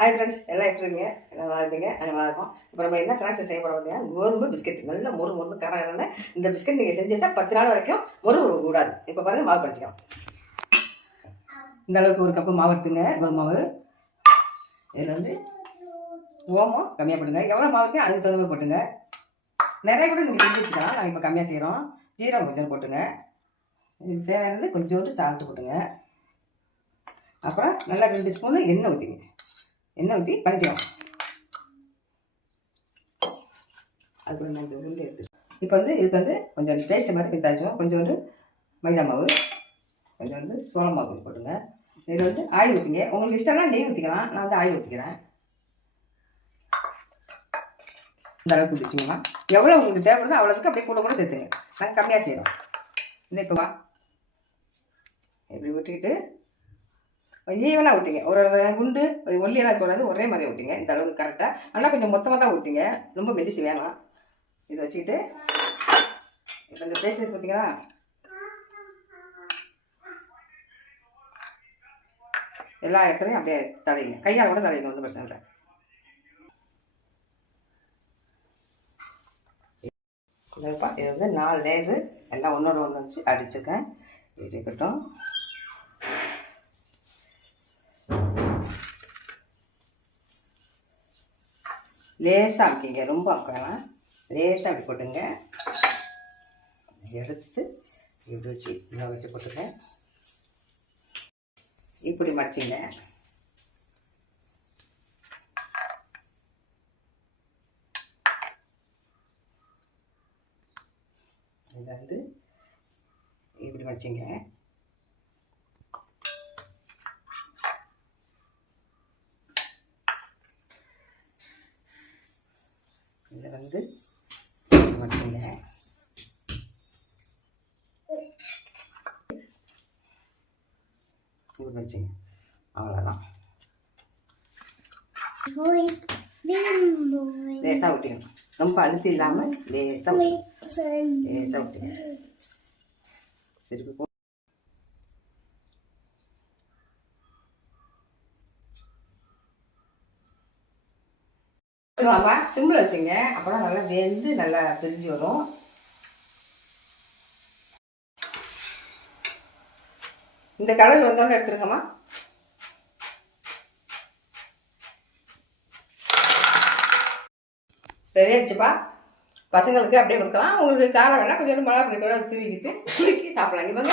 Hi friends, எல்லாம் எப்படி இருக்கீங்க? எல்லாம் நல்லா இருப்பீங்க, நாங்கள் நல்லா இருக்கோம். இப்போ நம்ம என்ன ஸ்நாக்ஸ் செய்ய போகிறோம் பார்த்தீங்கன்னா, கோதுமை பிஸ்கெட். நல்ல மொறு மொறு கரகரன்னு இந்த பிஸ்கெட் நீங்கள் செஞ்சு வச்சா 10 நாள் வரைக்கும் மொறு கூடாது. இப்போ பாருங்கள், மாவு படிச்சிக்கலாம். இந்த அளவுக்கு ஒரு கப்பு மாவு எடுத்துங்க, கோதுமை மாவு. இதில் வந்து ஓமம் கம்மியாக போட்டுங்க. எவ்வளோ மாவு இருக்கோ அதுக்கு தகுந்த மாதிரி போட்டுங்க. நிறைய கூட நீங்கள் செஞ்சு வச்சுக்கலாம். நாங்கள் இப்போ கம்மியாக செய்கிறோம். ஜீரகம் கொஞ்சம் போட்டுங்க. இதுக்கு தேவையானது கொஞ்சோண்டு சால்ட்டு போட்டுங்க. அப்புறம் நல்லா 2 ஸ்பூனு எண்ணெய் ஊற்றிங்க. எண்ணெய் ஊற்றி பறிச்சிக்கலாம். அதுக்கு நான் இந்த உருண்டை எடுத்து இப்போ வந்து இதுக்கு வந்து கொஞ்சம் பேஸ்ட் மாதிரி பிரித்தாச்சும் கொஞ்சோண்டு மைதா மாவு, கொஞ்சோண்டு சோள மாவு போட்டுங்க. இதில் வந்து ஆயில் ஊற்றிங்க. உங்களுக்கு இஷ்டம்னா நெய் ஊற்றிக்கலாம். நான் வந்து ஆயில் ஊற்றிக்கிறேன். இந்த அளவுக்கு ஊற்றிச்சிங்கன்னா எவ்வளோ உங்களுக்கு தேவைப்படுதோ அவ்வளோதுக்கு அப்படியே கூட கூட சேர்த்துங்க. நாங்கள் கம்மியாக செய்கிறோம். இந்த இப்போ இப்படி விட்டுக்கிட்டு ஈவனாக ஊட்டிங்க. ஒரு குண்டு ஒல்லியெல்லாம் இருக்கக்கூடாது, ஒரே மாதிரி ஊட்டிங்க. இந்த அளவுக்கு கரெக்டாக. ஆனால் கொஞ்சம் மொத்தமாக தான் ஊட்டிங்க, ரொம்ப மெலிசி வேணாம். இதை வச்சுக்கிட்டு கொஞ்சம் பேஸ்ட் பார்த்தீங்களா, எல்லா இடத்துலையும் அப்படியே தடையுங்க. கையால் கூட தடையுங்க, ஒன்றும் பிரச்சனை இல்லை. இதுப்பா இது வந்து 4 லேயரு எல்லாம் ஒன்றோட ஒன்று வச்சு அடிச்சுருக்கேன். இது இருக்கட்டும். லேசாக அமுக்கிங்க, ரொம்ப அமுக்கலாம். லேசாக அப்படி போட்டுங்க. எடுத்து இப்படி வச்சு இன்னும் வச்சு போட்டுங்க. இப்படி மடிச்சிங்க. இதை வந்து இப்படி மடிச்சிங்க. இதை வந்து மடிச்சிங்க. இப்படி வச்சுங்க. அவ்வளோதான். லேசாக விட்டுக்கணும், ரொம்ப அழுத்தி இல்லாமல் லேசாக லேசாக விட்டுங்க. திருப்பி சிம்பிள் வச்சுங்க. அப்புறம் நல்லா வெந்து நல்லா பிரிஞ்சு வரும். இந்த கலர் வந்தோன்னு எடுத்துருங்கம்மா. ரெடி ஆயிடுச்சுப்பா. பசங்களுக்கு அப்படியே கொடுக்கலாம். உங்களுக்கு காரம் வேணால் கொஞ்சம் மிளகா பொடி கூட தூவிக்கிட்டு குலுக்கி சாப்பிடலாம். இவங்க